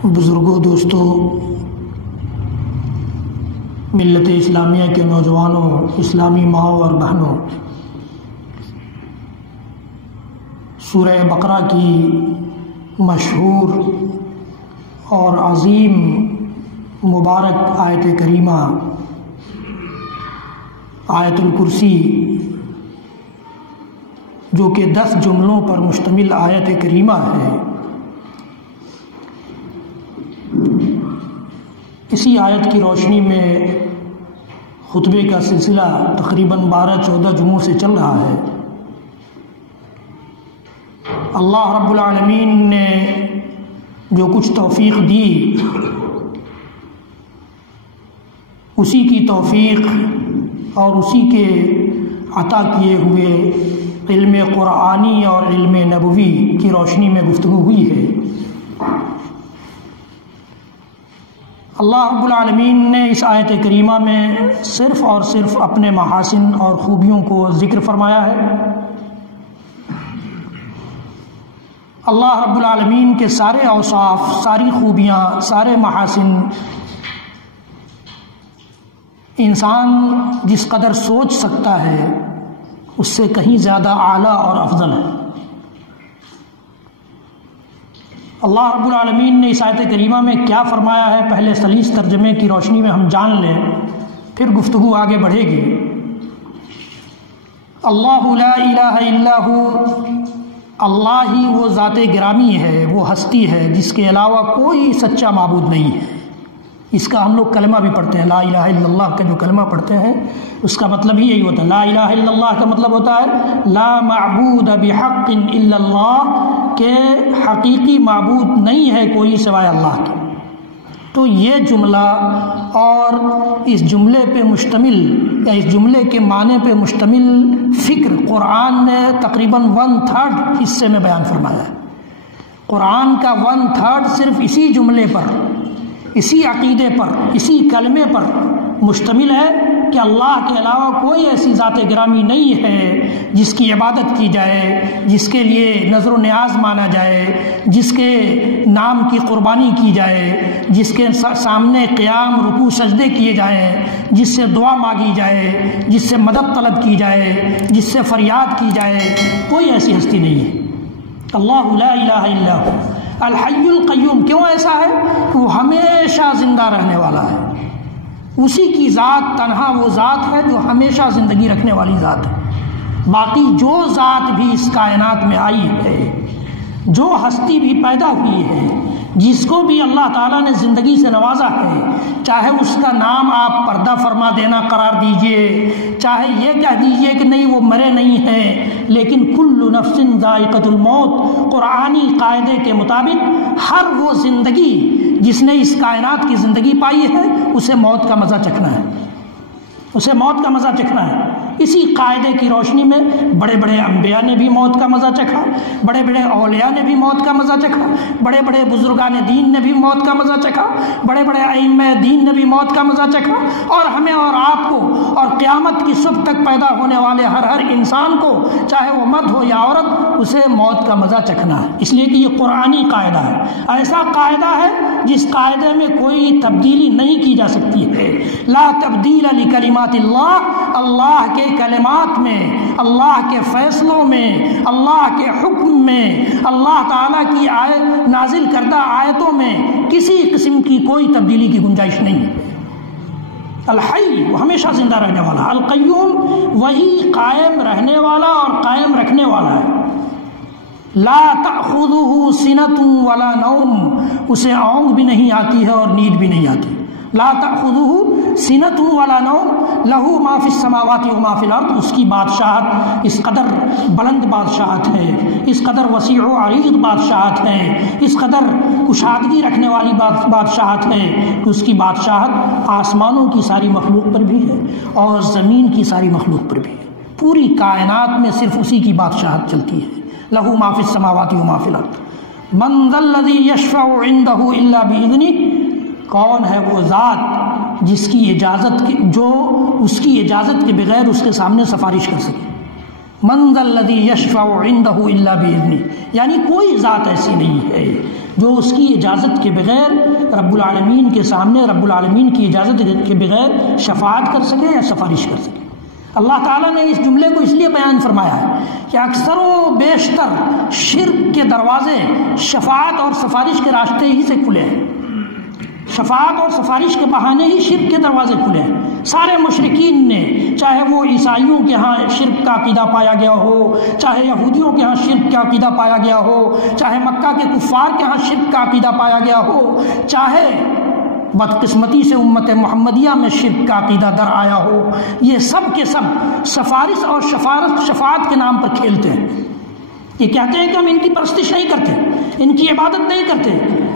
بزرگوں، دوستوں، ملت اسلامیہ کے نوجوانوں، اسلامی ماؤں اور بہنوں، سورہ بقرہ کی مشہور اور عظیم مبارک آیت کریمہ آیت الکرسی، جو کہ 10 جملوں پر مشتمل آیت کریمہ ہے، اسی آیت کی روشنی میں خطبے کا سلسلہ تقریباً 12-14 جمعوں سے چل رہا ہے۔ اللہ رب العالمین نے جو کچھ توفیق دی، اسی کی توفیق اور اسی کے عطا کیے ہوئے علم قرآنی اور علم نبوی کی روشنی میں گفتگو ہوئی ہے۔ اللہ رب العالمین نے اس آیت کریمہ میں صرف اور صرف اپنے محاسن اور خوبیوں کو ذکر فرمایا ہے۔ اللہ رب العالمین کے سارے اوصاف، ساری خوبیاں، سارے محاسن انسان جس قدر سوچ سکتا ہے اس سے کہیں زیادہ اعلیٰ اور افضل ہے۔ اللہ رب العالمین نے اس آیت کریمہ میں کیا فرمایا ہے، پہلے سلیس ترجمے کی روشنی میں ہم جان لیں، پھر گفتگو آگے بڑھے گی۔ اللہ لا الہ الا ہو، اللہ ہی وہ ذات گرامی ہے، وہ ہستی ہے جس کے علاوہ کوئی سچا معبود نہیں ہے۔ اس کا ہم لوگ کلمہ بھی پڑھتے ہیں، لا الہ الا اللہ کا جو کلمہ پڑھتے ہیں اس کا مطلب ہی یہی ہوتا ہے۔ لا الہ الا اللہ کا مطلب ہوتا ہے لا معبود بحق الا اللہ، کہ حقیقی معبود نہیں ہے کوئی سوائے اللہ کے۔ تو یہ جملہ اور اس جملے پہ مشتمل یا اس جملے کے معنی پہ مشتمل فکر قرآن نے تقریباً 1/3 حصے میں بیان فرمایا ہے۔ قرآن کا 1/3 صرف اسی جملے پر، اسی عقیدے پر، اسی کلمے پر مشتمل ہے کہ اللہ کے علاوہ کوئی ایسی ذات گرامی نہیں ہے جس کی عبادت کی جائے، جس کے لیے نظر و نیاز مانا جائے، جس کے نام کی قربانی کی جائے، جس کے سامنے قیام، رکوع، سجدے کیے جائیں، جس سے دعا مانگی جائے، جس سے مدد طلب کی جائے، جس سے فریاد کی جائے، کوئی ایسی ہستی نہیں ہے۔ اللہ لا الہ الا ہو الحی القیوم۔ کیوں ایسا ہے؟ کہ وہ ہمیشہ زندہ رہنے والا ہے۔ اسی کی ذات، تنہا وہ ذات ہے جو ہمیشہ زندگی رکھنے والی ذات ہے۔ باقی جو ذات بھی اس کائنات میں آئی ہے، جو ہستی بھی پیدا ہوئی ہے، جس کو بھی اللہ تعالیٰ نے زندگی سے نوازا ہے، چاہے اس کا نام آپ پردہ فرما دینا قرار دیجئے، چاہے یہ کہہ دیجئے کہ نہیں وہ مرے نہیں ہیں، لیکن کل نفس ذائقۃ الموت، قرآنی قاعدے کے مطابق ہر وہ زندگی جس نے اس کائنات کی زندگی پائی ہے اسے موت کا مزہ چکھنا ہے، اسے موت کا مزہ چکھنا ہے۔ اسی قاعدے کی روشنی میں بڑے بڑے انبیاء نے بھی موت کا مزہ چکھا، بڑے بڑے اولیاء نے بھی موت کا مزہ چکھا، بڑے بڑے بزرگان دین نے بھی موت کا مزہ چکھا، بڑے بڑے ائمہ دین نے بھی موت کا مزہ چکھا، اور ہمیں اور آپ کو اور قیامت کی صبح تک پیدا ہونے والے ہر انسان کو، چاہے وہ مرد ہو یا عورت، اسے موت کا مزہ چکھنا ہے۔ اس لیے کہ یہ قرآنی قاعدہ ہے، ایسا قاعدہ ہے جس قاعدے میں کوئی تبدیلی نہیں کی جا سکتی ہے۔ لا تبدیل لکلمات اللہ، اللہ کے کلمات میں، اللہ کے فیصلوں میں، اللہ کے حکم میں، اللہ تعالیٰ کی نازل کردہ آیتوں میں کسی قسم کی کوئی تبدیلی کی گنجائش نہیں ہے۔ الحی، وہ ہمیشہ زندہ رہنے والا، القیوم، وہی قائم رہنے والا اور قائم رکھنے والا ہے۔ لا تأخذہ سنۃ ولا نوم، اسے اونگ بھی نہیں آتی ہے اور نیند بھی نہیں آتی۔ لا تأخذہ سنۃ ولا نوم لہ ما فی السماوات و ما فی الارض، اس کی بادشاہت اس قدر بلند بادشاہت ہے، اس قدر وسیع و عریض بادشاہت ہے، اس قدر کشادگی رکھنے والی بادشاہت ہے کہ اس کی بادشاہت آسمانوں کی ساری مخلوق پر بھی ہے اور زمین کی ساری مخلوق پر بھی ہے۔ پوری کائنات میں صرف اسی کی بادشاہت چلتی ہے۔ لہ ما فی السماوات و ما فی الارض من ذا الذی یشفع عندہ الا بإذنہ، کون ہے وہ ذات جس کی اجازت جو اس کی اجازت کے بغیر اس کے سامنے سفارش کر سکے۔ من ذا الذی یشفع عندہ الا بإذنہ، یعنی کوئی ذات ایسی نہیں ہے جو اس کی اجازت کے بغیر رب العالمین کے سامنے رب العالمین کی اجازت کے بغیر شفاعت کر سکے یا سفارش کر سکے۔ اللہ تعالیٰ نے اس جملے کو اس لیے بیان فرمایا ہے کہ اکثر و بیشتر شرک کے دروازے شفاعت اور سفارش کے راستے ہی سے کھلے ہیں، شفاعت اور سفارش کے بہانے ہی شرک کے دروازے کھلے ہیں۔ سارے مشرکین نے، چاہے وہ عیسائیوں کے ہاں شرک کا عقیدہ پایا گیا ہو، چاہے یہودیوں کے ہاں شرک کا عقیدہ پایا گیا ہو، چاہے مکہ کے کفار کے ہاں شرک کا عقیدہ پایا گیا ہو، چاہے بدقسمتی سے امت محمدیہ میں شرک کا عقیدہ در آیا ہو، یہ سب کے سب سفارش اور شفاعت کے نام پر کھیلتے ہیں۔ یہ کہتے ہیں کہ ہم ان کی پرستش نہیں کرتے، ان کی عبادت نہیں کرتے،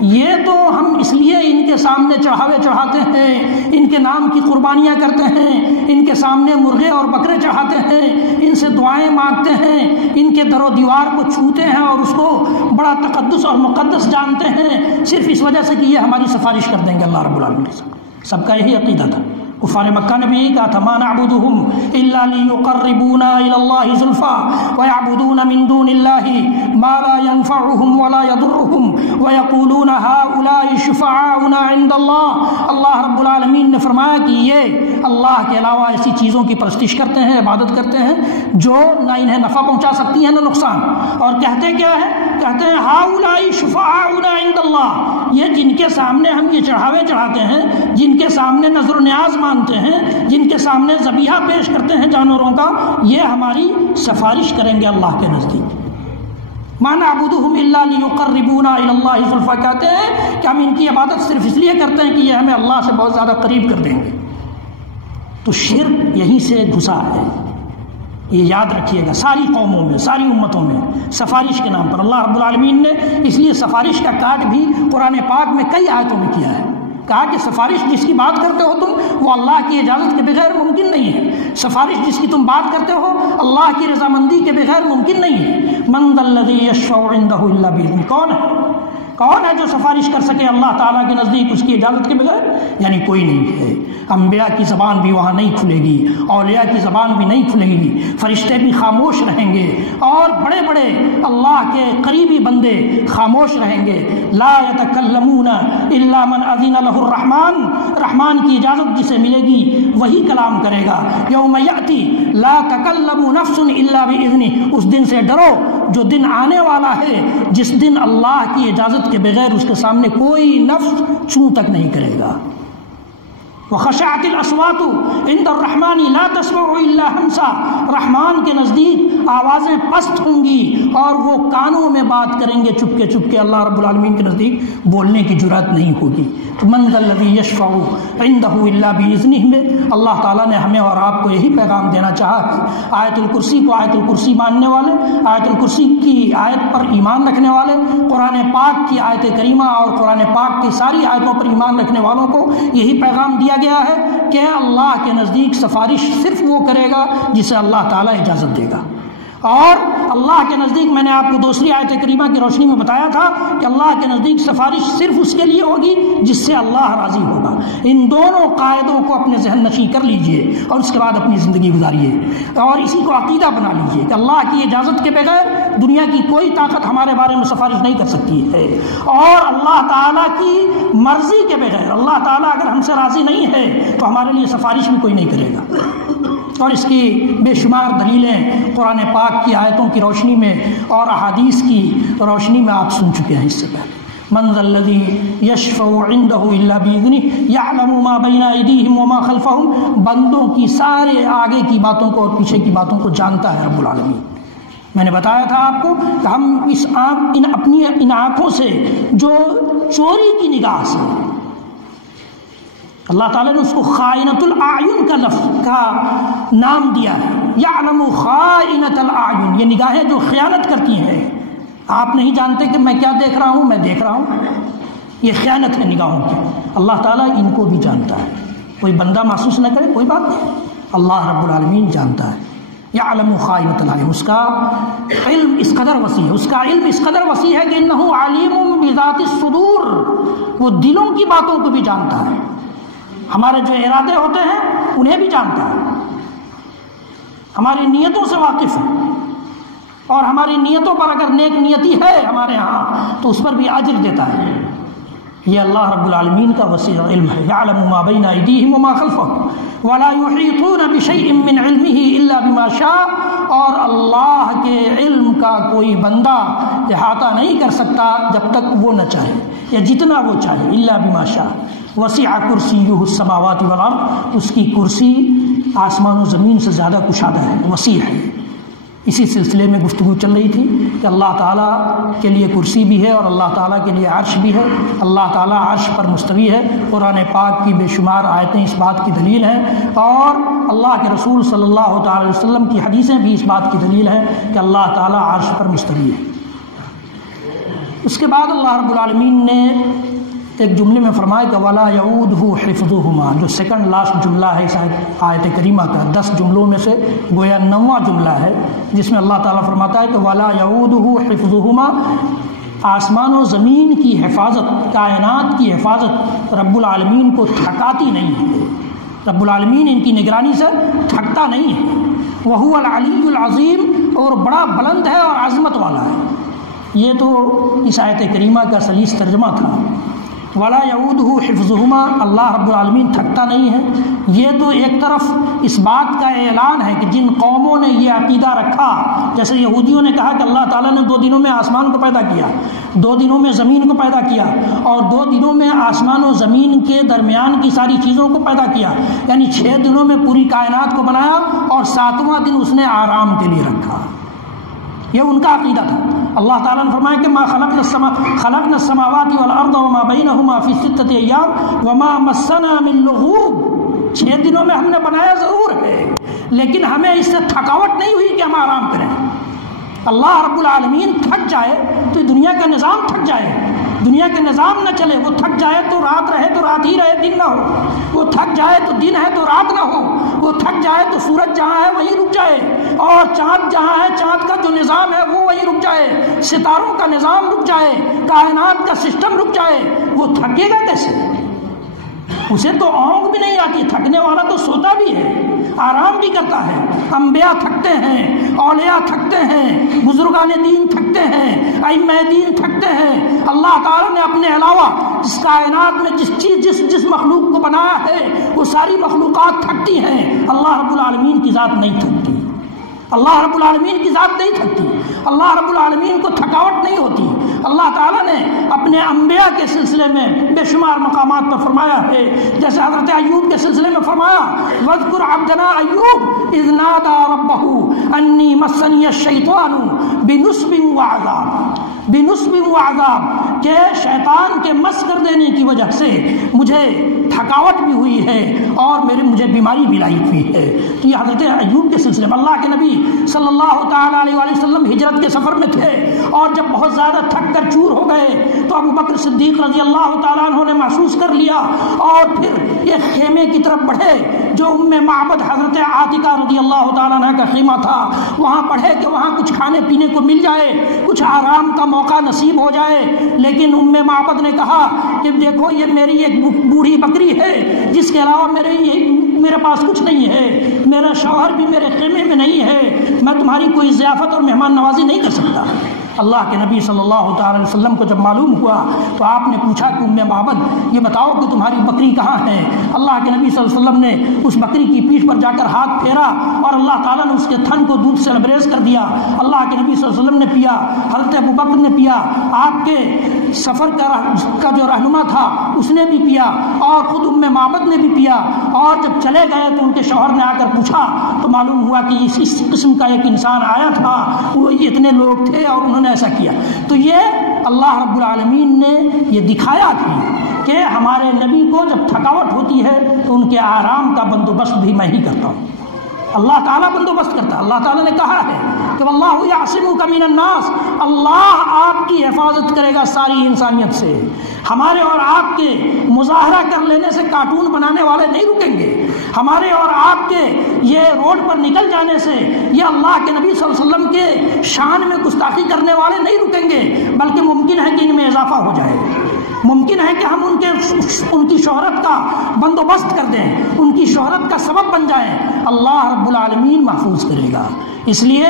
یہ تو ہم اس لیے ان کے سامنے چڑھاوے چڑھاتے ہیں، ان کے نام کی قربانیاں کرتے ہیں، ان کے سامنے مرغے اور بکرے چڑھاتے ہیں، ان سے دعائیں مانگتے ہیں، ان کے در و دیوار کو چھوتے ہیں اور اس کو بڑا تقدس اور مقدس جانتے ہیں، صرف اس وجہ سے کہ یہ ہماری سفارش کر دیں گے اللہ رب العالمین کے ساتھ۔ سب کا یہی عقیدہ تھا۔ کفار مکہ نے بھی یہی کہا تھا، ما نعبدهم الا ليقربونا الى الله زلفى ويعبدون من دون الله ما لا ينفعهم ولا يضرهم ويقولون هؤلاء شفعاؤنا عند الله۔ اللہ رب العالمین نے فرمایا کہ یہ اللہ کے علاوہ ایسی چیزوں کی پرستش کرتے ہیں، عبادت کرتے ہیں جو نہ انہیں نفع پہنچا سکتی ہیں نہ نقصان، اور کہتے کیا ہے؟ کہتے ہیں هؤلاء شفعاؤنا عند الله، یہ جن کے سامنے ہم یہ چڑھاوے چڑھاتے ہیں، جن کے سامنے نظر و نیاز مانتے ہیں، جن کے سامنے ذبیحہ پیش کرتے ہیں جانوروں کا، یہ ہماری سفارش کریں گے اللہ کے نزدیک۔ ما نعبدهم الا ليقربونا الى الله زلفى، کہتے ہیں کہ ہم ان کی عبادت صرف اس لیے کرتے ہیں کہ یہ ہمیں اللہ سے بہت زیادہ قریب کر دیں گے۔ تو شرک یہیں سے گھسا ہے، یہ یاد رکھیے گا۔ ساری قوموں میں، ساری امتوں میں سفارش کے نام پر اللہ رب العالمین نے اس لیے سفارش کا کاٹ بھی قرآن پاک میں کئی آیتوں میں کیا ہے۔ کہا کہ سفارش جس کی بات کرتے ہو تم، وہ اللہ کی اجازت کے بغیر ممکن نہیں ہے۔ سفارش جس کی تم بات کرتے ہو اللہ کی رضامندی کے بغیر ممکن نہیں ہے۔ من ذا الذی یشفع عنده الا باذنہ، کون ہے جو سفارش کر سکے اللہ تعالیٰ کے نزدیک اس کی اجازت کے بغیر؟ یعنی کوئی نہیں ہے۔ انبیاء کی زبان بھی وہاں نہیں کھلے گی، اولیاء کی زبان بھی نہیں کھلے گی، فرشتے بھی خاموش رہیں گے، اور بڑے بڑے اللہ کے قریبی بندے خاموش رہیں گے۔ لا یتکلمون الا من اذن له الرحمن، رحمان کی اجازت جسے ملے گی وہی کلام کرے گا۔ یوم یأتی لا تکلم نفس الا باذنہ، اس دن سے ڈرو جو دن آنے والا ہے جس دن اللہ کی اجازت کے بغیر اس کے سامنے کوئی نفس چوں تک نہیں کرے گا۔ وخشعت الاصوات عند الرحمن لا تسمع الا همسا، رحمان کے نزدیک آوازیں پست ہوں گی اور وہ کانوں میں بات کریں گے چپ کے اللہ رب العالمین کے نزدیک بولنے کی جرأت نہیں ہوگی۔ تو من ذا الذی یشفع عنده الا باذنہ میں اللہ تعالیٰ نے ہمیں اور آپ کو یہی پیغام دینا چاہا ہے۔ آیت الکرسی کو آیت الکرسی ماننے والے، آیت الکرسی کی آیت پر ایمان رکھنے والے، قرآن پاک کی آیت کریمہ اور قرآن پاک کی ساری آیتوں پر ایمان رکھنے والوں کو یہی پیغام دیا گیا ہے کہ اللہ کے نزدیک سفارش صرف وہ کرے گا جسے اللہ تعالیٰ اجازت دے گا۔ اور اللہ کے نزدیک میں نے آپ کو دوسری آیت کریمہ کی روشنی میں بتایا تھا کہ اللہ کے نزدیک سفارش صرف اس کے لیے ہوگی جس سے اللہ راضی ہوگا۔ ان دونوں قاعدوں کو اپنے ذہن نشین کر لیجئے اور اس کے بعد اپنی زندگی گزاریے، اور اسی کو عقیدہ بنا لیجئے کہ اللہ کی اجازت کے بغیر دنیا کی کوئی طاقت ہمارے بارے میں سفارش نہیں کر سکتی ہے، اور اللہ تعالیٰ کی مرضی کے بغیر، اللہ تعالیٰ اگر ہم سے راضی نہیں ہے تو ہمارے لیے سفارش بھی کوئی نہیں کرے گا۔ اور اس کی بے شمار دلیلیں قرآن پاک کی آیتوں کی روشنی میں اور احادیث کی روشنی میں آپ سن چکے ہیں اس سے پہلے۔ من ذا الذی یشفع عنده الا باذنہ یعلم ما بین ایدیہم وما خلفہم، بندوں کی سارے آگے کی باتوں کو اور پیچھے کی باتوں کو جانتا ہے رب العالمین۔ میں نے بتایا تھا آپ کو کہ ہم اپنی ان آنکھوں سے جو چوری کی نگاہ سے، اللہ تعالیٰ نے اس کو خائنۃ الاعین کا لفظ کا نام دیا ہے، یعلم خائنۃ الاعین، یہ نگاہیں جو خیانت کرتی ہیں۔ آپ نہیں جانتے کہ میں کیا دیکھ رہا ہوں، میں دیکھ رہا ہوں، یہ خیانت ہے نگاہوں کی۔ اللہ تعالیٰ ان کو بھی جانتا ہے، کوئی بندہ محسوس نہ کرے کوئی بات نہیں، اللہ رب العالمین جانتا ہے۔ یعلم خائنۃ الاعین، اس کا علم اس قدر وسیع ہے، اس کا علم اس قدر وسیع ہے کہ انہ علیم بذات الصدور، وہ دلوں کی باتوں کو بھی جانتا ہے، ہمارے جو ارادے ہوتے ہیں انہیں بھی جانتا ہے، ہماری نیتوں سے واقف ہے، اور ہماری نیتوں پر اگر نیک نیتی ہے ہمارے ہاں تو اس پر بھی اجر دیتا ہے۔ یہ اللہ رب العالمین کا وسیع علم ہے۔ یعلم ما بین ایدیہم وما خلفہم ولا یحیطون بشیء من علمہ الا بما شاء، اور اللہ کے علم کا کوئی بندہ احاطہ نہیں کر سکتا جب تک وہ نہ چاہے یا جتنا وہ چاہے، الا بما شاء۔ وسع کرسیہ السماوات والارض، اس کی کرسی آسمان و زمین سے زیادہ کشادہ ہے، وسیع ہے۔ اسی سلسلے میں گفتگو چل رہی تھی کہ اللہ تعالیٰ کے لیے کرسی بھی ہے اور اللہ تعالیٰ کے لیے عرش بھی ہے۔ اللہ تعالیٰ عرش پر مستوی ہے، قرآن پاک کی بے شمار آیتیں اس بات کی دلیل ہیں، اور اللہ کے رسول صلی اللہ تعالی وسلم کی حدیثیں بھی اس بات کی دلیل ہیں کہ اللہ تعالیٰ عرش پر مستوی ہے۔ اس کے بعد اللہ رب العالمین نے ایک جملے میں فرمایا کہ وَلَا يَعُودُهُ حِفْظُهُمَا، جو سیکنڈ لاسٹ جملہ ہے اس آیت کریمہ کا، 10 جملوں میں سے گویا 9واں جملہ ہے، جس میں اللہ تعالیٰ فرماتا ہے کہ وَلَا يَعُودُهُ حِفْظُهُمَا، آسمان و زمین کی حفاظت، کائنات کی حفاظت رب العالمین کو تھکاتی نہیں ہے، رب العالمین ان کی نگرانی سے تھکتا نہیں ہے۔ وَهُوَ الْعَلِيُّ الْعَظِيمُ، اور بڑا بلند ہے اور عظمت والا ہے۔ یہ تو اس آیت کریمہ کا سلیس ترجمہ تھا۔ ولا یعودہ حفظہما، اللہ رب العالمین تھکتا نہیں ہے، یہ تو ایک طرف اس بات کا اعلان ہے کہ جن قوموں نے یہ عقیدہ رکھا، جیسے یہودیوں نے کہا کہ اللہ تعالیٰ نے 2 دنوں میں آسمان کو پیدا کیا، 2 دنوں میں زمین کو پیدا کیا، اور 2 دنوں میں آسمان و زمین کے درمیان کی ساری چیزوں کو پیدا کیا، یعنی 6 دنوں میں پوری کائنات کو بنایا اور 7واں دن اس نے آرام کے لیے رکھا۔ یہ ان کا عقیدہ تھا۔ اللہ تعالیٰ نے فرمایا کہ ما خلقنا السماوات والارض وما بینہما فی 6 ایام وما مسنا من لغوب، 6 دنوں میں ہم نے بنایا ضرور ہے، لیکن ہمیں اس سے تھکاوٹ نہیں ہوئی کہ ہم آرام کریں۔ اللہ رب العالمین تھک جائے تو دنیا کا نظام تھک جائے، دنیا کا نظام نہ چلے، وہ تھک جائے تو رات رہے تو رات ہی رہے، دن نہ ہو، وہ تھک جائے تو دن ہے تو رات نہ ہو، وہ تھک جائے تو سورج جہاں ہے وہیں رک جائے، اور چاند جہاں ہے چاند کا جو نظام ہے وہ وہیں رک جائے، ستاروں کا نظام رک جائے، کائنات کا سسٹم رک جائے، وہ تھکے گا کیسے؟ اسے تو اونگ بھی نہیں آتی، تھکنے والا تو سوتا بھی ہے، آرام بھی کرتا ہے۔ انبیاء تھکتے ہیں، اولیاء تھکتے ہیں، بزرگان دین تھکتے ہیں، ائمہ دین تھکتے ہیں۔ اللہ تعالیٰ نے اپنے علاوہ اس کائنات میں جس مخلوق کو بنایا ہے وہ ساری مخلوقات تھکتی ہیں، اللہ رب العالمین کی ذات نہیں تھکتی، اللہ رب العالمین کی ذات نہیں تھکتی، اللہ رب العالمین کو تھکاوٹ نہیں ہوتی۔ اللہ تعالیٰ نے اپنے انبیاء کے سلسلے میں بے شمار مقامات پر فرمایا ہے، جیسے حضرت ایوب کے سلسلے میں فرمایا وَاذْكُرْ عَبْدَنَا أَيُّوبَ إِذْ نَادَىٰ رَبَّهُ أَنِّي مَسَّنِيَ الشَّيْطَانُ بِنُصْبٍ وَعَذَابٍ، کہ شیطان کے مس کر دینے کی وجہ سے مجھے تھکاوٹ بھی ہوئی ہے اور مجھے بیماری بھی لاحق ہوئی ہے۔ تو یہ حضرت ایوب کے سلسلے میں اللہ کے نبی صلی اللہ تعالیٰ علیہ وآلہ وسلم ہجرت کے سفر میں تھے، اور جب بہت زیادہ تھک کر چور ہو گئے تو ابو بکر صدیق رضی اللہ تعالیٰ عنہ نے محسوس کر لیا، اور پھر یہ خیمے کی طرف بڑھے جو ام معبد حضرت عاتکہ رضی اللہ تعالیٰ عنہ کا خیمہ تھا، وہاں پڑھے کہ وہاں کچھ کھانے پینے کو مل جائے، کچھ آرام کا موقع نصیب ہو جائے۔ لیکن ام معبد نے کہا کہ دیکھو یہ میری ایک بوڑھی بکری ہے جس کے علاوہ میرے پاس کچھ نہیں ہے، میرا شوہر بھی میرے خیمے میں نہیں ہے، میں تمہاری کوئی ضیافت اور مہمان نوازی نہیں کر سکتا۔ اللہ کے نبی صلی اللہ تعالی علیہ وسلم کو جب معلوم ہوا تو آپ نے پوچھا کہ ام معبد یہ بتاؤ کہ تمہاری بکری کہاں ہے؟ اللہ کے نبی صلی اللہ علیہ وسلم نے اس بکری کی پیٹھ پر جا کر ہاتھ پھیرا اور اللہ تعالیٰ نے اس کے تھن کو دودھ سے لبریز کر دیا۔ اللہ کے نبی صلی اللہ علیہ وسلم نے پیا، حضرت ابو بکر نے پیا، آپ کے سفر کا جو رہنما تھا اس نے بھی پیا، اور خود ام معبد نے بھی پیا، اور جب چلے گئے تو ان کے شوہر نے آ کر پوچھا تو معلوم ہوا کہ اس قسم کا ایک انسان آیا تھا، وہ اتنے لوگ تھے اور انہوں نے ایسا کیا۔ تو یہ اللہ رب العالمین نے یہ دکھایا کہ ہمارے نبی کو جب تھکاوٹ ہوتی ہے تو ان کے آرام کا بندوبست بھی میں ہی کرتا ہوں، اللہ تعالیٰ بندوبست کرتا ہے۔ اللہ تعالیٰ نے کہا ہے کہ واللہ یعصمک من الناس، اللہ آپ کی حفاظت کرے گا ساری انسانیت سے۔ ہمارے اور آپ کے مظاہرہ کر لینے سے کارٹون بنانے والے نہیں رکیں گے، ہمارے اور آپ کے یہ روڈ پر نکل جانے سے یہ اللہ کے نبی صلی اللہ علیہ وسلم کے شان میں گستاخی کرنے والے نہیں رکیں گے، بلکہ ممکن ہے کہ ان میں اضافہ ہو جائے، ممکن ہے کہ ہم ان کی شہرت کا بندوبست کر دیں، ان کی شہرت کا سبب بن جائیں، اللہ رب العالمین محفوظ کرے گا۔ اس لیے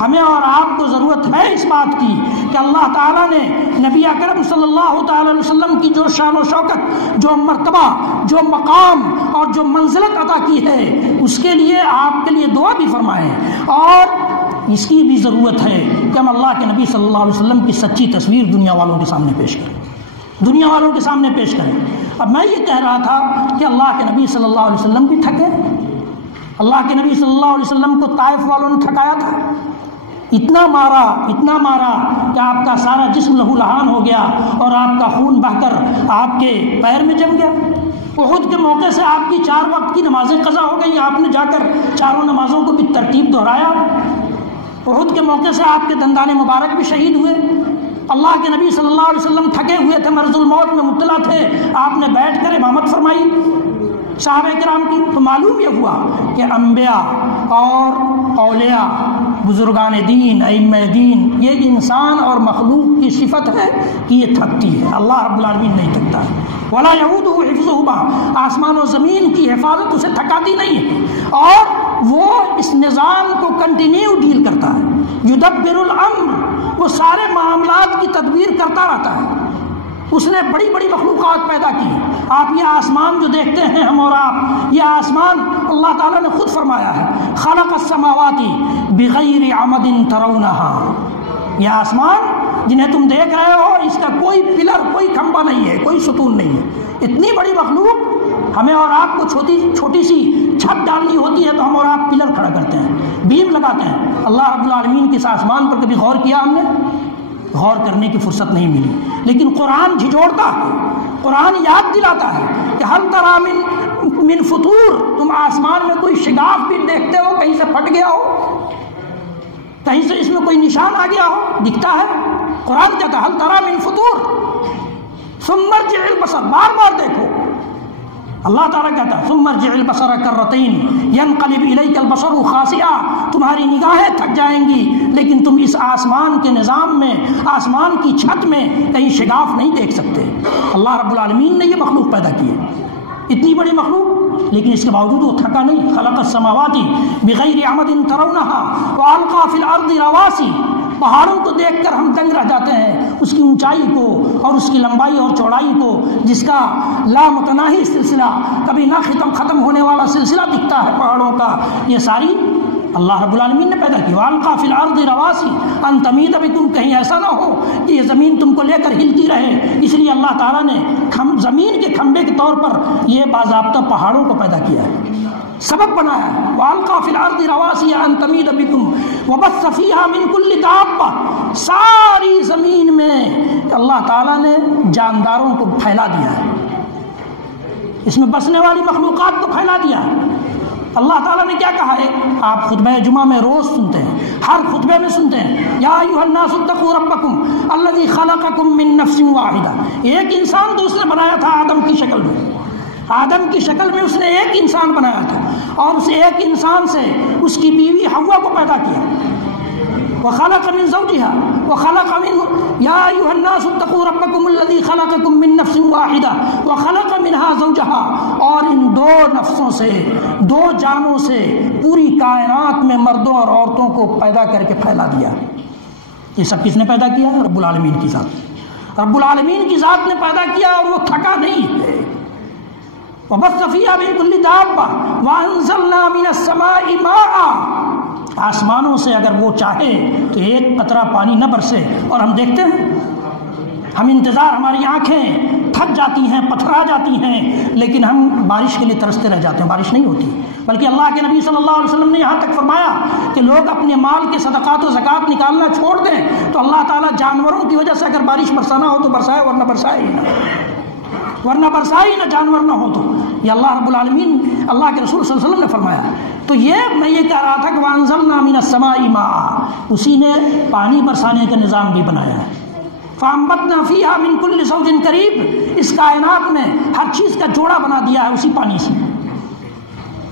ہمیں اور آپ کو ضرورت ہے اس بات کی کہ اللہ تعالیٰ نے نبی اکرم صلی اللہ تعالی علیہ وسلم کی جو شان و شوکت، جو مرتبہ، جو مقام اور جو منزلت عطا کی ہے، اس کے لیے آپ کے لیے دعا بھی فرمائیں، اور اس کی بھی ضرورت ہے کہ ہم اللہ کے نبی صلی اللہ علیہ وسلم کی سچی تصویر دنیا والوں کے سامنے پیش کریں، دنیا والوں کے سامنے پیش کریں۔ اب میں یہ کہہ رہا تھا کہ اللہ کے نبی صلی اللہ علیہ وسلم بھی تھکے، اللہ کے نبی صلی اللہ علیہ وسلم کو طائف والوں نے تھکایا تھا، اتنا مارا کہ آپ کا سارا جسم لہو لہان ہو گیا اور آپ کا خون بہہ کر آپ کے پیر میں جم گیا۔ احد کے موقع سے آپ کی 4 وقت کی نمازیں قضا ہو گئی، آپ نے جا کر چاروں نمازوں کو بھی ترتیب دہرایا۔ احد کے موقع سے آپ کے دندان مبارک بھی شہید ہوئے۔ اللہ کے نبی صلی اللہ علیہ وسلم تھکے ہوئے تھے، مرض الموت میں مبتلا تھے، آپ نے بیٹھ کر امامت فرمائی صحابہ کرام کی۔ تو معلوم یہ ہوا کہ انبیاء اور اولیاء، بزرگان دین، ائمہ دین، یہ انسان اور مخلوق کی صفت ہے کہ یہ تھکتی ہے، اللہ رب العالمین نہیں تھکتا ہے۔ ولا یعودہ حفظہما، آسمان و زمین کی حفاظت اسے تھکاتی نہیں ہے، اور وہ اس نظام کو کنٹینیو ڈیل کرتا ہے۔ یدبر الامر، وہ سارے معاملات کی تدبیر کرتا رہتا ہے۔ اس نے بڑی بڑی مخلوقات پیدا کی۔ آپ یہ آسمان جو دیکھتے ہیں ہم اور آپ، یہ آسمان اللہ تعالیٰ نے خود فرمایا ہے، خلق السماوات بغیر عمد ترونها، یہ آسمان جنہیں تم دیکھ رہے ہو اس کا کوئی پلر، کوئی کھمبا نہیں ہے، کوئی ستون نہیں ہے۔ اتنی بڑی مخلوق، ہمیں اور آپ کو چھوٹی سی چھت ڈالنی ہوتی ہے تو ہم اور آپ پلر کھڑا کرتے ہیں، بیم لگاتے ہیں۔ اللہ رب العالمین کے اس آسمان پر کبھی غور کیا ہم نے؟ غور کرنے کی فرصت نہیں ملی۔ لیکن قرآن جھجوڑتا ہے، قرآن یاد دلاتا ہے کہ ہل تری من فطور، تم آسمان میں کوئی شگاف بھی دیکھتے ہو کہیں سے پھٹ گیا ہو، کہیں سے اس میں کوئی نشان آ گیا ہو، دکھتا ہے؟ قرآن کہتا ہے ہل تری من فطور ثم ارجع البصر، بار بار دیکھو۔ اللہ تعالیٰ کہتا ہے ثم ارجع البصر کرتین ینقلب الیک البصر خاسئا، تمہاری نگاہیں تھک جائیں گی لیکن تم اس آسمان کے نظام میں، آسمان کی چھت میں کہیں شگاف نہیں دیکھ سکتے۔ اللہ رب العالمین نے یہ مخلوق پیدا کی ہے، اتنی بڑی مخلوق، لیکن اس کے باوجود وہ تھکا نہیں۔ خلق السماوات بغیر عمد ترونها والقى في الارض رواسي، پہاڑوں کو دیکھ کر ہم دنگ رہ جاتے ہیں، اس کی اونچائی کو اور اس کی لمبائی اور چوڑائی کو، جس کا لامتناہی سلسلہ، کبھی نہ ختم ہونے والا سلسلہ دکھتا ہے پہاڑوں کا، یہ ساری اللہ رب العالمین نے پیدا کی۔ وَأَلْقَى فِي الْأَرْضِ رَوَاسِي أَن تَمِيدَ بِكُمْ، کہیں ایسا نہ ہو کہ یہ زمین تم کو لے کر ہلتی رہے، اس لیے اللہ تعالیٰ نے زمین کے کھمبے کے طور پر یہ باضابطہ پہاڑوں کو پیدا کیا ہے، سبب بنایا ہے۔ وَأَلْقَى فِي الْأَرْضِ رَوَاسِيَ أَن تَمِيدَ بِكُمْ وَبَثَّ فِيهَا مِن كُلِّ دَابَّةٍ، ساری زمین میں اللہ تعالیٰ نے جانداروں کو پھیلا دیا ہے، اس میں بسنے والی مخلوقات کو پھیلا دیا ہے۔ اللہ تعالیٰ نے کیا کہا ہے؟ آپ خطبہ جمعہ میں روز سنتے ہیں، ہر خطبے میں سنتے ہیں، یا ایھا الناس اتقوا ربکم الذی خلقکم من نفس واحدہ، ایک انسان تو اس نے بنایا تھا آدم کی شکل میں، آدم کی شکل میں اس نے ایک انسان بنایا تھا، اور اس ایک انسان سے اس کی بیوی حوا کو پیدا کیا۔ وخلق من زوجها وخلق من یا ایھا الناس اتقوا ربکم الذی خلقکم من نفس واحدہ وخلق منها زوجها، اور ان دو نفسوں سے، دو جانوں سے پوری کائنات میں مردوں اور عورتوں کو پیدا کر کے پھیلا دیا۔ یہ سب کس نے پیدا کیا؟ رب العالمین کی ذات، رب العالمین کی ذات نے پیدا کیا، اور وہ تھکا نہیں ہے۔ وَبَثَّ فِيهَا مِن كُلِّ دَابَّةٍ وَأَنزَلْنَا مِنَ السَّمَاءِ مَاءً، آسمانوں سے اگر وہ چاہے تو ایک قطرہ پانی نہ برسے، اور ہم دیکھتے ہیں، ہم انتظار، ہماری آنکھیں تھک جاتی ہیں، پتھرا جاتی ہیں، لیکن ہم بارش کے لیے ترستے رہ جاتے ہیں، بارش نہیں ہوتی۔ بلکہ اللہ کے نبی صلی اللہ علیہ وسلم نے یہاں تک فرمایا کہ لوگ اپنے مال کے صدقات و زکوٰۃ نکالنا چھوڑ دیں تو اللہ تعالیٰ جانوروں کی وجہ سے اگر بارش برسانا ہو تو برسائے، ورنہ برسائے ہی نہ، ورنہ برسائے ہی نہ، جانور نہ ہو تو۔ یہ اللہ رب العالمین، اللہ کے رسول صلی اللہ علیہ وسلم نے فرمایا۔ تو یہ میں یہ کہہ رہا تھا کہ وَأَنزَلْنَا مِنَ السَّمَاءِ مَاءً، اسی نے پانی برسانے کا نظام بھی بنایا ہے۔ فَأَنبَتْنَا فِيهَا مِن كُلِّ زَوْجٍ كَرِيمٍ، اس کائنات میں ہر چیز کا جوڑا بنا دیا ہے اسی پانی سے۔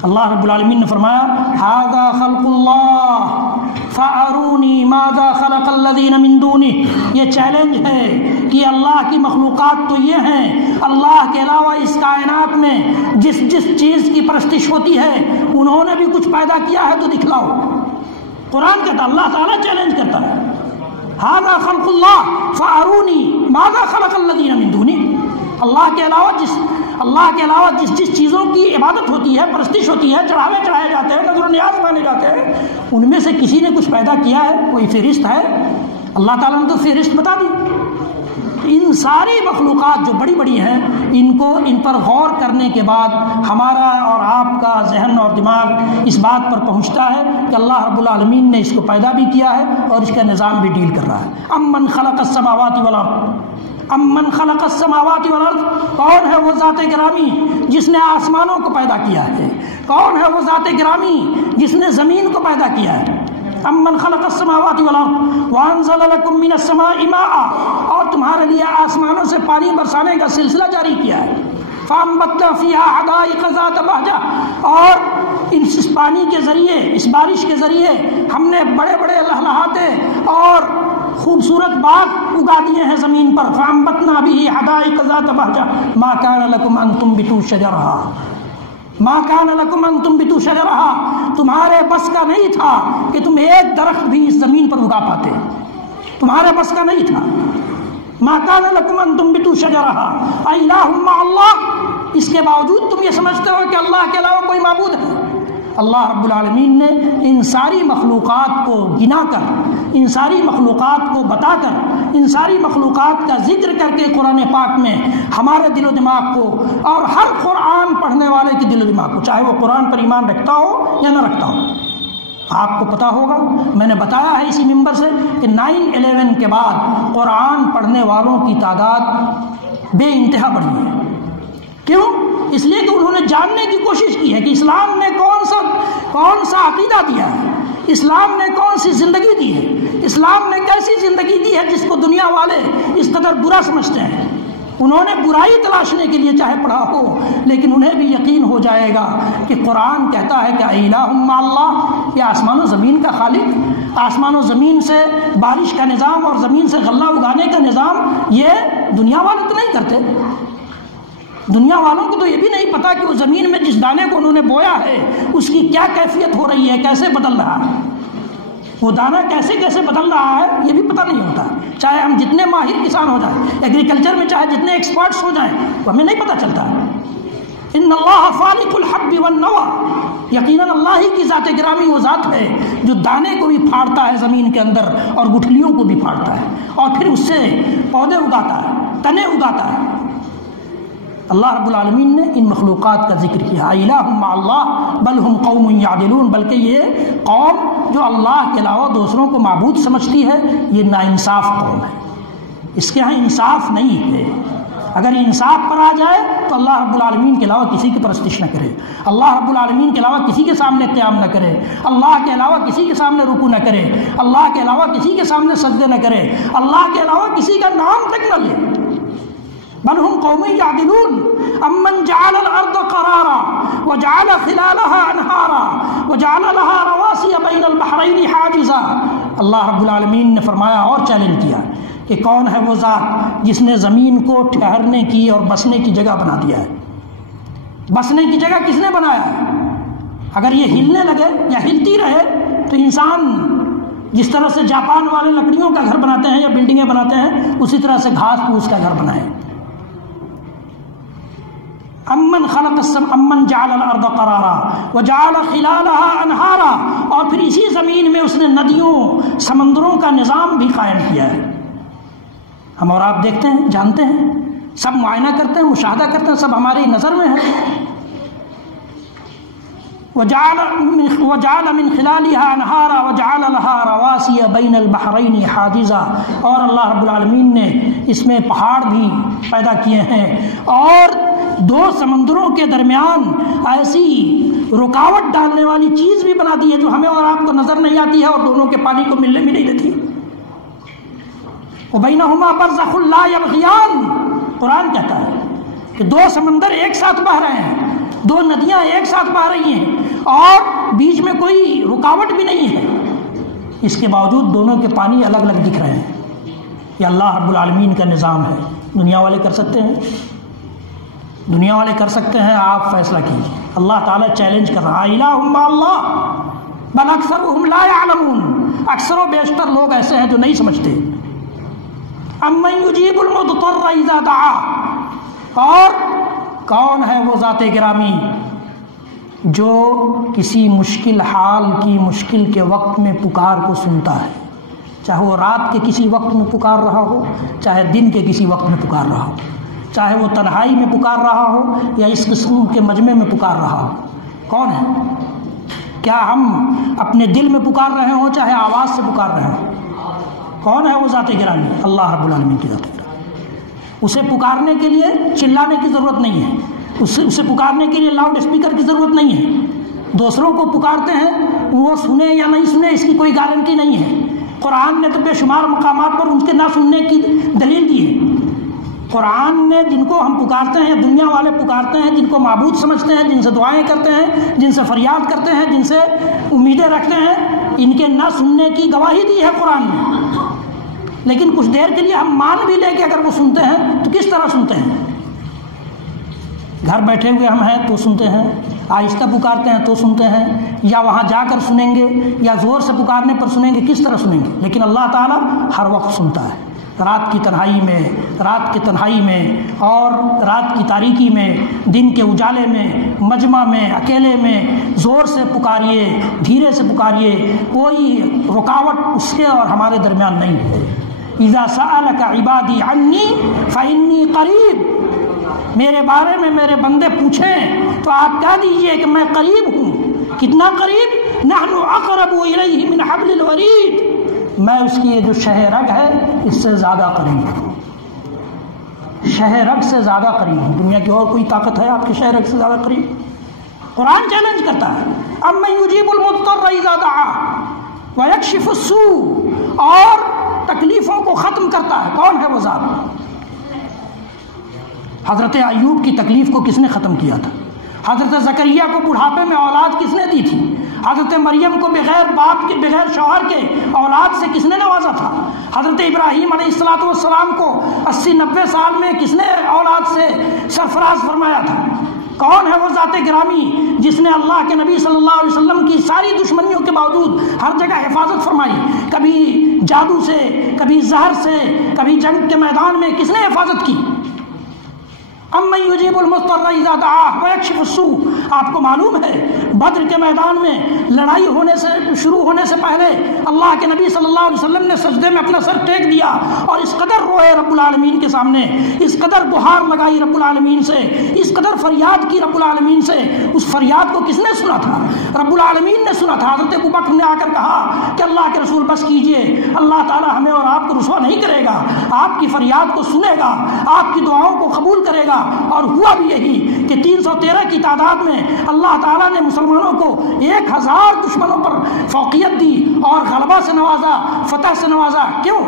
اللہ رب العالمین نے فرمایا هَذَا خَلْقُ اللَّهِ فَأَرُونِي مَاذَا خَلَقَ الَّذِينَ مِن دُونِهِ، یہ چیلنج ہے کہ اللہ کی مخلوقات تو یہ ہیں، اللہ کے علاوہ اس کائنات میں جس جس چیز کی پرستش ہوتی ہے انہوں نے بھی کچھ پیدا کیا ہے تو دکھلاؤ۔ قرآن کہتا ہے، اللہ تعالیٰ چیلنج کرتا ہے، ھذا خلق اللہ فارونی ماذا خلق الذین من دونہ۔ اللہ کے علاوہ جس چیزوں کی عبادت ہوتی ہے، پرستش ہوتی ہے، چڑھاوے چڑھائے جاتے ہیں، نظر و نیاز مانے جاتے ہیں، ان میں سے کسی نے کچھ پیدا کیا ہے؟ کوئی فہرست ہے؟ اللہ تعالیٰ نے تو فہرست بتا دی۔ ان ساری مخلوقات جو بڑی بڑی ہیں، ان پر غور کرنے کے بعد ہمارا اور آپ کا ذہن اور دماغ اس بات پر پہنچتا ہے کہ اللہ رب العالمین نے اس کو پیدا بھی کیا ہے اور اس کا نظام بھی ڈیل کر رہا ہے۔ امن خلق السماوات والارض، امن خلق السماوات والارض، کون ہے وہ ذات گرامی جس نے آسمانوں کو پیدا کیا ہے؟ کون ہے وہ ذات گرامی جس نے زمین کو پیدا کیا ہے؟ امن خلق السماوات والارض وانزل لكم من السماء ماء، اور تمہارے لیے آسمانوں سے پانی برسانے کا سلسلہ جاری کیا ہے۔ فانبتنا فيها حدائق ذات بهجة، اور اس پانی کے ذریعے، اس بارش کے ذریعے ہم نے بڑے بڑے لہلہاتے اور خوبصورت باغ اگا دیے ہیں زمین پر۔ فانبتنا به حدائق ذات بهجة ما كان لكم ان تنبتوا شجرها، ما كان لكم ان تنبتوا شجرها، تمہارے بس کا نہیں تھا کہ تم ایک درخت بھی اس زمین پر اگا پاتے، تمہارے بس کا نہیں تھا۔ ما كان لكم ان تنبتوا شجرها اإله مع الله، اس کے باوجود تم یہ سمجھتے ہو کہ اللہ کے علاوہ کوئی معبود ہے۔ اللہ رب العالمین نے ان ساری مخلوقات کو گنا کر، ان ساری مخلوقات کو بتا کر، ان ساری مخلوقات کا ذکر کر کے قرآن پاک میں ہمارے دل و دماغ کو اور ہر قرآن پڑھنے والے کے دل و دماغ کو، چاہے وہ قرآن پر ایمان رکھتا ہو یا نہ رکھتا ہو۔ آپ کو پتا ہوگا، میں نے بتایا ہے اسی ممبر سے کہ 9/11 کے بعد قرآن پڑھنے والوں کی تعداد بے انتہا بڑھی ہے۔ کیوں؟ اس لیے کہ انہوں نے جاننے کی کوشش کی ہے کہ اسلام نے کون سا عقیدہ دیا ہے، اسلام نے کون سی زندگی دی ہے، اسلام نے کیسی زندگی دی ہے جس کو دنیا والے اس قدر برا سمجھتے ہیں۔ انہوں نے برائی تلاشنے کے لیے چاہے پڑھا ہو، لیکن انہیں بھی یقین ہو جائے گا کہ قرآن کہتا ہے کہ الہ مع اللہ، یہ آسمان و زمین کا خالق، آسمان و زمین سے بارش کا نظام اور زمین سے غلہ اگانے کا نظام یہ دنیا والے تو نہیں کرتے۔ دنیا والوں کو تو یہ بھی نہیں پتا کہ وہ زمین میں جس دانے کو انہوں نے بویا ہے اس کی کیا کیفیت ہو رہی ہے، کیسے بدل رہا ہے، وہ دانہ کیسے بدل رہا ہے، یہ بھی پتہ نہیں ہوتا۔ چاہے ہم جتنے ماہر کسان ہو جائیں، ایگریکلچر میں چاہے جتنے ایکسپرٹس ہو جائیں، وہ ہمیں نہیں پتہ چلتا ہے۔ ان اللہ فالق الحب والنوى، یقیناً اللہ ہی کی ذات گرامی وہ ذات ہے جو دانے کو بھی پھاڑتا ہے زمین کے اندر اور گٹھلیوں کو بھی پھاڑتا ہے اور پھر اس سے پودے اگاتا ہے، تنے اگاتا ہے۔ اللہ رب العالمین نے ان مخلوقات کا ذکر کیا، الہ مع اللہ بل ہم قوم یعدلون، بلکہ یہ قوم جو اللہ کے علاوہ دوسروں کو معبود سمجھتی ہے یہ ناانصاف قوم ہے، اس کے ہاں انصاف نہیں ہے۔ اگر انصاف پر آ جائے تو اللہ رب العالمین کے علاوہ کسی کی پرستش نہ کرے، اللہ رب العالمین کے علاوہ کسی کے سامنے قیام نہ کرے، اللہ کے علاوہ کسی کے سامنے رکوع نہ کرے، اللہ کے علاوہ کسی کے سامنے سجدے نہ کرے، اللہ کے علاوہ کسی کا نام تک نہ لے۔ بل هم قوم يعدلون امن جعل الارض قرارا وجعل خلالها انهارا وجعل لها رواسي بين البحرين حاجزا، اللہ رب العالمین نے فرمایا اور چیلنج کیا کہ کون ہے وہ ذات جس نے زمین کو ٹھہرنے کی اور بسنے کی جگہ بنا دیا ہے۔ بسنے کی جگہ کس نے بنایا ہے؟ اگر یہ ہلنے لگے یا ہلتی رہے تو انسان جس طرح سے جاپان والے لکڑیوں کا گھر بناتے ہیں یا بلڈنگیں بناتے ہیں اسی طرح سے گھاس پھوس کا گھر بنائے۔ امن جعل الارض قرارا وجعل خلالها انہارا، اور پھر اسی زمین میں اس نے ندیوں سمندروں کا نظام بھی قائم کیا ہے۔ ہم اور آپ دیکھتے ہیں، جانتے ہیں، سب معائنہ کرتے ہیں، مشاہدہ کرتے ہیں، سب ہماری نظر میں ہے۔ وجعل من خلالها انہارا وجعل لها رواسي بين البحرين حاجزا، اور اللہ رب العالمین نے اس میں پہاڑ بھی پیدا کیے ہیں اور دو سمندروں کے درمیان ایسی رکاوٹ ڈالنے والی چیز بھی بنا دی ہے جو ہمیں اور آپ کو نظر نہیں آتی ہے اور دونوں کے پانی کو ملنے بھی نہیں دیتی۔ وبینہما برزخ لا یبغیان، قرآن کہتا ہے کہ دو سمندر ایک ساتھ بہہ رہے ہیں، دو ندیاں ایک ساتھ بہہ رہی ہیں اور بیچ میں کوئی رکاوٹ بھی نہیں ہے، اس کے باوجود دونوں کے پانی الگ الگ دکھ رہے ہیں۔ یہ اللہ رب العالمین کا نظام ہے۔ دنیا والے کر سکتے ہیں؟ دنیا والے کر سکتے ہیں؟ آپ فیصلہ کیجیے۔ اللہ تعالیٰ چیلنج کر رہا ہے، الہ مع اللہ، بل اکثرهم لا يعلمون، اکثر و بیشتر لوگ ایسے ہیں جو نہیں سمجھتے۔ امن یجیب المضطر اذا دعا، اور کون ہے وہ ذات گرامی جو کسی مشکل حال کی مشکل کے وقت میں پکار کو سنتا ہے، چاہے وہ رات کے کسی وقت میں پکار رہا ہو، چاہے دن کے کسی وقت میں پکار رہا ہو، چاہے وہ تنہائی میں پکار رہا ہو یا اس قسم کے مجمع میں پکار رہا ہو۔ کون ہے؟ کیا ہم اپنے دل میں پکار رہے ہوں چاہے آواز سے پکار رہے ہوں؟ کون ہے وہ ذات گرامی؟ اللہ رب العالمین کی ذات گرامی۔ اسے پکارنے کے لیے چلانے کی ضرورت نہیں ہے، اسے پکارنے کے لیے لاؤڈ اسپیکر کی ضرورت نہیں ہے۔ دوسروں کو پکارتے ہیں، وہ سنے یا نہیں سنے اس کی کوئی گارنٹی نہیں ہے۔ قرآن نے تو بے شمار مقامات پر ان کے نہ سننے کی دلیل دی ہے۔ قرآن نے جن کو ہم پکارتے ہیں، دنیا والے پکارتے ہیں، جن کو معبود سمجھتے ہیں، جن سے دعائیں کرتے ہیں، جن سے فریاد کرتے ہیں، جن سے امیدیں رکھتے ہیں، ان کے نہ سننے کی گواہی دی ہے قرآن نے۔ لیکن کچھ دیر کے لیے ہم مان بھی لیں کہ اگر وہ سنتے ہیں تو کس طرح سنتے ہیں؟ گھر بیٹھے ہوئے ہم ہیں تو سنتے ہیں، آہستہ پکارتے ہیں تو سنتے ہیں، یا وہاں جا کر سنیں گے، یا زور سے پکارنے پر سنیں گے، کس طرح سنیں گے؟ لیکن اللہ تعالیٰ ہر وقت سنتا ہے، رات کی تنہائی میں اور رات کی تاریکی میں، دن کے اجالے میں، مجمع میں، اکیلے میں، زور سے پکاریے، دھیرے سے پکاریے، کوئی رکاوٹ اس کے اور ہمارے درمیان نہیں ہے۔ اذا سألک عبادی عنی فإنی قریب، میرے بارے میں میرے بندے پوچھیں تو آپ کہہ دیجئے کہ میں قریب ہوں۔ کتنا قریب؟ نحن اقرب الیہ من حبل الورید، میں اس کی یہ جو شہ رگ ہے اس سے زیادہ قریب ہوں، شہ رگ سے زیادہ قریب ہوں۔ دنیا کی اور کوئی طاقت ہے آپ کے شہ رگ سے زیادہ قریب؟ قرآن چیلنج کرتا ہے، امن یجیب المضطر اذا دعا ویکشف السوء، اور تکلیفوں کو ختم کرتا ہے۔ کون ہے وہ ذات؟ حضرت ایوب کی تکلیف کو کس نے ختم کیا تھا؟ حضرت زکریا کو بڑھاپے میں اولاد کس نے دی تھی؟ حضرت مریم کو بغیر باپ کے، بغیر شوہر کے اولاد سے کس نے نوازا تھا؟ حضرت ابراہیم علیہ السلام کو 80-90 سال میں کس نے اولاد سے سرفراز فرمایا تھا؟ کون ہے وہ ذات گرامی جس نے اللہ کے نبی صلی اللہ علیہ وسلم کی ساری دشمنیوں کے باوجود ہر جگہ حفاظت فرمائی؟ کبھی جادو سے، کبھی زہر سے، کبھی جنگ کے میدان میں کس نے حفاظت کی؟ امن یجیب المضطر اذا دعا ویکشف السوء۔ آپ کو معلوم ہے بدر کے میدان میں لڑائی شروع ہونے سے پہلے اللہ کے نبی صلی اللہ علیہ وسلم نے سجدے میں اپنا سر ٹیک دیا اور اس قدر روئے رب العالمین کے سامنے، اس قدر گہار لگائی رب العالمین سے، اس قدر فریاد کی رب العالمین سے۔ اس فریاد کو کس نے سنا تھا؟ رب العالمین نے سنا تھا۔ حضرت ابوبکر نے آ کر کہا کہ اللہ کے رسول بس کیجئے، اللہ تعالیٰ ہمیں اور آپ کو رسوا نہیں کرے گا، آپ کی فریاد کو سنے گا، آپ کی دعاؤں کو قبول کرے گا۔ اور ہوا بھی یہی کہ 313 کی تعداد میں اللہ تعالیٰ نے مسلمانوں کو 1000 دشمنوں پر فوقیت دی اور غلبہ سے نوازا، فتح سے نوازا۔ کیوں؟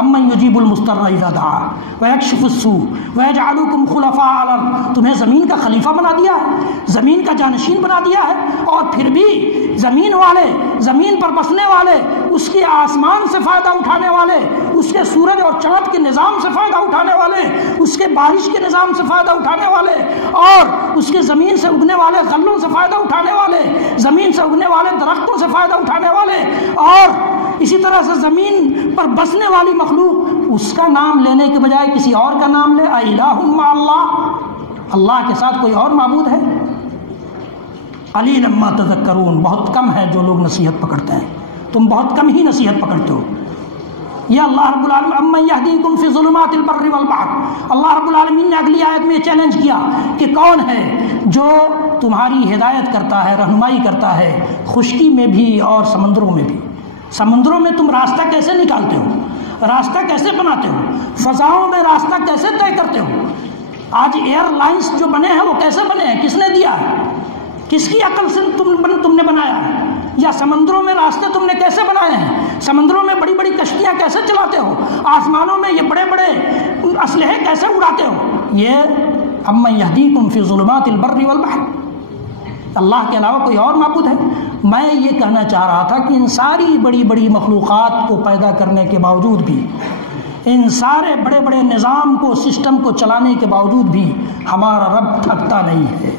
امن یجیب المضطر اذا دعا ویکشف السوء ویجعلکم خلفاء الارض، تمہیں زمین کا خلیفہ بنا دیا ہے، زمین کا جانشین بنا دیا ہے، اور پھر بھی زمین والے، زمین پر بسنے والے، اس کے آسمان سے فائدہ اٹھانے والے، اس کے سورج اور چاند کے نظام سے فائدہ اٹھانے والے، اس کے بارش کے نظام سے فائدہ اٹھانے والے، اور اس کے زمین سے اگنے والے غلوں سے فائدہ اٹھانے والے، زمین سے اگنے والے درختوں سے فائدہ اٹھانے والے، اور اسی طرح سے زمین پر بسنے والی مخلوق، اس کا نام لینے کے بجائے کسی اور کا نام لے، الہ مع اللہ، اللہ کے ساتھ کوئی اور معبود ہے؟ قلیلا ما تذکرون، بہت کم ہے جو لوگ نصیحت پکڑتے ہیں، تم بہت کم ہی نصیحت پکڑتے ہو۔ یا اللہ رب العالمین امن یہدیکم فی ظلمات البر والبحر، اللہ رب العالمین نے اگلی آیت میں چیلنج کیا کہ کون ہے جو تمہاری ہدایت کرتا ہے، رہنمائی کرتا ہے، خشکی میں بھی اور سمندروں میں بھی۔ سمندروں میں تم راستہ کیسے نکالتے ہو، راستہ کیسے بناتے ہو، فضاؤں میں راستہ کیسے طے کرتے ہو؟ آج ایئر لائنس جو بنے ہیں وہ کیسے بنے ہیں؟ کس نے دیا ہے؟ کس کی عقل سے تم نے بنایا ہے؟ یا سمندروں میں راستے تم نے کیسے بنائے ہیں؟ سمندروں میں بڑی بڑی کشتیاں کیسے چلاتے ہو؟ آسمانوں میں یہ بڑے بڑے اسلحے کیسے اڑاتے ہو؟ یہ امن یہدیکم فی ظلمات البر والبحر، اللہ کے علاوہ کوئی اور معبود ہے؟ میں یہ کہنا چاہ رہا تھا کہ ان ساری بڑی بڑی مخلوقات کو پیدا کرنے کے باوجود بھی، ان سارے بڑے بڑے نظام کو، سسٹم کو چلانے کے باوجود بھی ہمارا رب تھکتا نہیں ہے،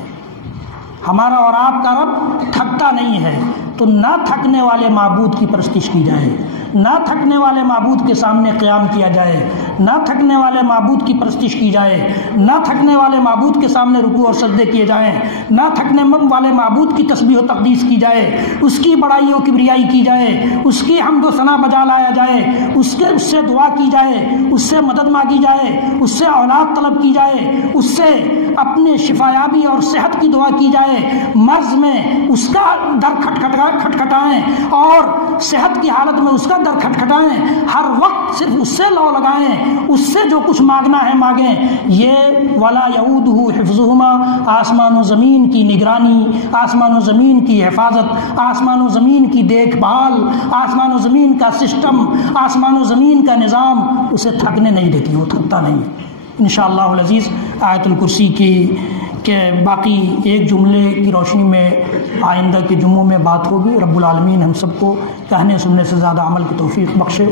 ہمارا اور آپ کا رب تھکتا نہیں ہے، تو نہ تھکنے والے معبود کی پرستش کی جائے، نہ تھکنے والے معبود کے سامنے قیام کیا جائے، نہ تھکنے والے معبود کی پرستش کی جائے، نہ تھکنے والے معبود کے سامنے رکوع اور سجدے کیے جائیں، نہ تھکنے والے معبود کی تسبیح و تقدیس کی جائے، اس کی بڑائی و کبریائی کی جائے، اس کی حمد و ثنا بجا لایا جائے، اس سے دعا کی جائے، اس سے مدد مانگی جائے، اس سے اولاد طلب کی جائے، اس سے اپنے شفایابی اور صحت کی دعا کی جائے، مرض میں اس کا در کھٹکھٹائیں اور صحت کی حالت میں اس کا در کھٹکھٹائیں، ہر وقت صرف اس سے لو لگائیں، اس سے جو کچھ مانگنا ہے مانگیں۔ یہ ولا یعودہ حفظہما، آسمان و زمین کی نگرانی، آسمان و زمین کی حفاظت، آسمان و زمین کی دیکھ بھال، آسمان و زمین کا سسٹم، آسمان و زمین کا نظام اسے تھکنے نہیں دیتی، وہ تھکتا نہیں۔ انشاءاللہ العزیز آیت الکرسی کی کہ باقی ایک جملے کی روشنی میں آئندہ کے جمعوں میں بات ہوگی۔ رب العالمین ہم سب کو کہنے سننے سے زیادہ عمل کی توفیق بخشے۔